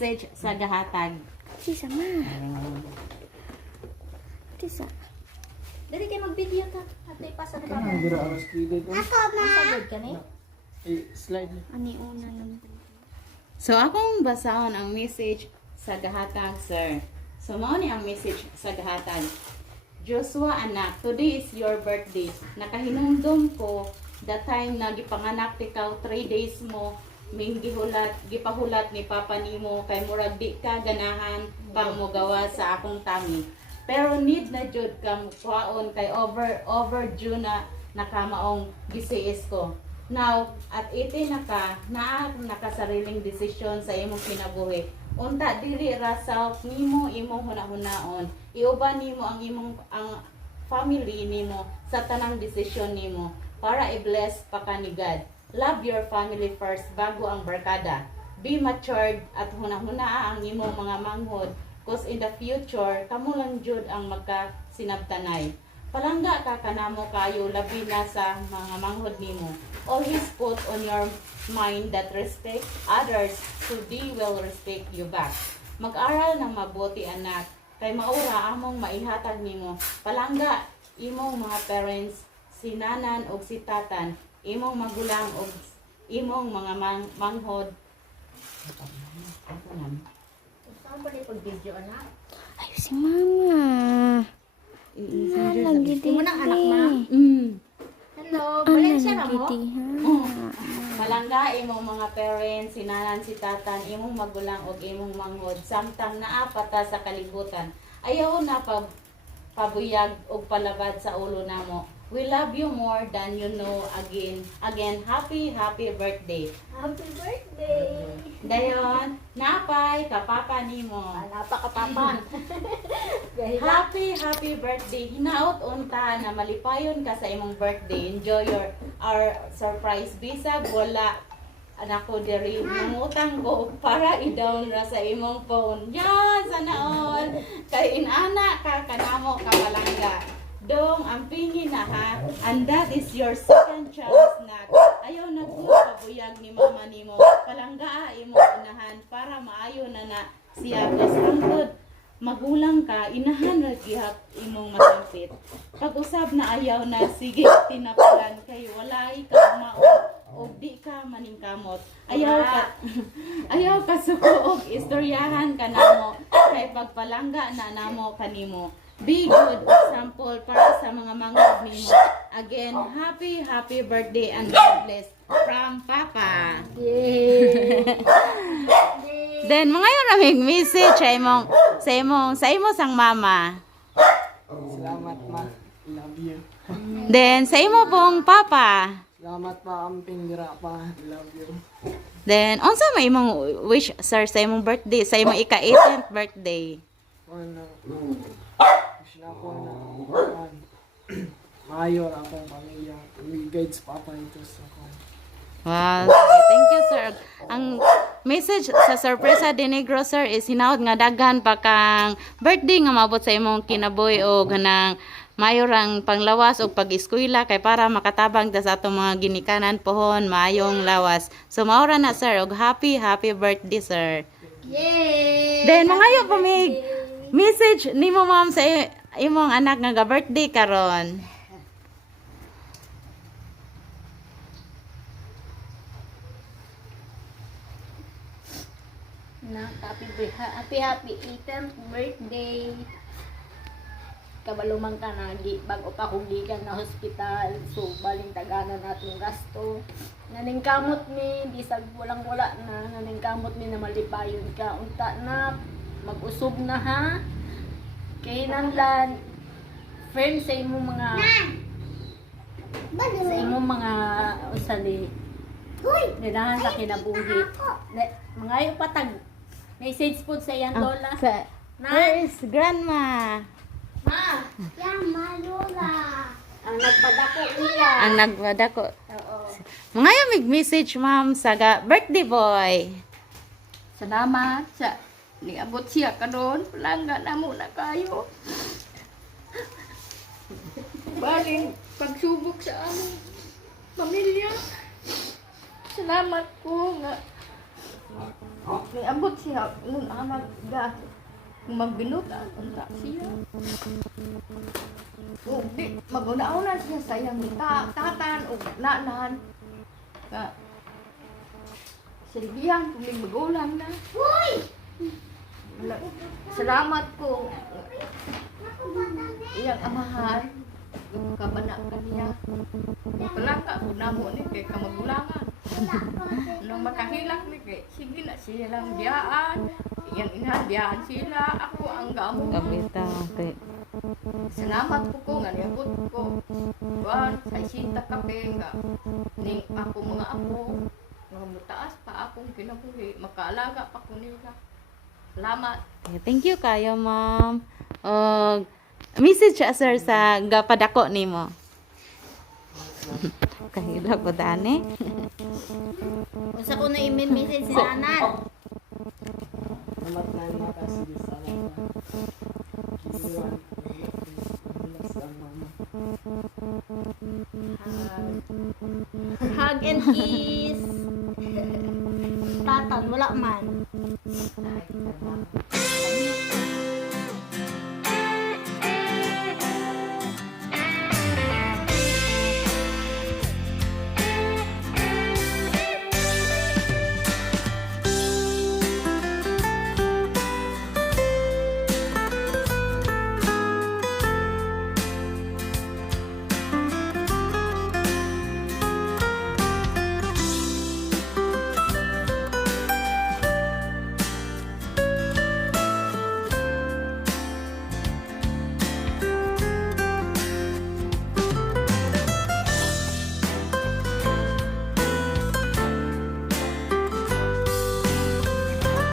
message sa gahatag. Tisa ma. Tisa. Dali kayo mag-video ta. Ato ipasa na ba? Ako ma. Sagod ka ni? Slide. Ani una lang. So, akong basahon ang message sa gahatag, sir. So, mao ni ang message sa gahatag. Joshua, anak, today is your birthday. Nakahinumdom ko, the time na gipanganak tikaw, 3 days mo, ming gipahulat ni Papa nimo, kay murag di ka ganahan pang mugawas sa akong tummy. Pero need na jud ka kuhaon, kay overdue na nakamaong gisiis ko. Now, at 18 naka sariling desisyon sa imong kinabuhi. Unta dili ra self nimo imong hunaon. Iuban nimo ang family nimo sa tanang desisyon nimo para i-bless pa ka ni God. Love your family first bago ang barkada. Be matured at hunaa ang imong mga manghod, cause in the future kamo lang jud ang magka sinabtanay. PalanggA ka kanamo kaayo labi na sa mga manghod nimo. Always put on your mind that respect others so they will respect you back. Mag-aral ng mabuti, anak, kay maura among maihatag nimo. PalanggA imong mga parents, si nanan o si tatan, imong magulang o imong mga manghod. Saan ba na pag-video, anak? Ay, si mama. Lagi di. Imo nang anak ma? Hello, Valencia na mo? PalanggA imong mga parents, si nanan, si tatan, imong magulang o imong manghod, samtang naapata sa kalibutan. Ayaw na pabuyag o palabad sa ulo namo. We love you more than you know. Again, happy birthday. Happy birthday! Dayon, napay kapapa nimo. Napakapapan. Happy birthday. Hinaot unta na malipayon ka sa imong birthday. Enjoy our surprise. Bisag wala anako diri mangutang ko para i-down ra sa imong phone. Yan, sana all. Kay inana ka kanamo ka PalanggA. Dong, ang pingin na ha. And that is your second chance na. Ayaw na po pabuyag ni mama nimo. PalanggA imo unahan para maayo na siya. Tapos hangtod magulang ka, inahan na gihap imong masapit. Pag-usab na ayaw na, sige, tinapalan kayo. Walay ka maong o di ka maningkamot. Ayaw ka suko og istoryahan ka namo. Kay pagPalanggA na namo kanimo. Be good example para sa mga manghod nimo. Again, happy birthday and God bless from Papa. Yay! Then mga yun raming message sa imong sang mama. Salamat ma. Love you. Then sa imo pong papa. Salamat pa amping dira pa. Love you. Then unsa may imong wish sir sa imong birthday, sa imong ika-18th birthday? Ano? Gusto na ko na maayo ang akong pamilya. Guides pa pa ito sa ako. Wow, okay, thank you sir. Ang message sa sorpresa de Negro sir is hinaut nga daghan pa kang birthday nga maabot sa imong kinabuhi o ganang mayorang panglawas o pag-eskwela kay para makatabang ta sa atong mga ginikanan pohon maayong lawas. So maura na sir og happy birthday sir. Yay! Then mga yo pamig message nimo ma'am sa imong anak nga birthday karon. Happy 18th birthday. Kabalumang ka na bago pa hugigan na hospital. So baling tagana natong gasto. Naningkamot mi bisag walang-wala na naningkamot mi na malipayon ka. Unta na mag-usog na ha. Kay nanlan firm sa imong mga usali. Nilahan sa kinabuhi. Mga patag message po sa iyang lola. Where is grandma? Ma! Yama lola. Ang nagpadako niya. Ang nagwadako. Oo. Mga yung message ma'am sa birthday boy. Salamat sa niabot siya karon. PalanggA na muna kayo. Baling pagsubok sa aming pamilya. Salamat po nga Niabot siya, nung naggas. Magbinuta, unta siya. O, di, mag-una-una siya sayang ni tatan o nanan. Nga, silbihan, kung may magulang na. Salamat po. Iyang amahan. Kabanak ka niya. PalanggA, namo ni kay kamagulangan. Nung makahilak ni kay, sige na silang biyaan. Iyang inahan, biyaan sila. Ako ang gamo. Kabita, okay. Salamat po ko nga niyabot ko. Buwan, sa isinta kape nga. Ning ako mga apo. Mga mutaas pa akong kinabuhi. Makaalaga pa ko nila. Salamat. Thank you kayo, ma'am. Message sir sa gapadako nimo. Kahila ko dani. Usa ko na i-message si Nanan. Namat na yung makasige sa anak. Sibulan. Relax ang mama. Hug and kiss. Tatan, wala man.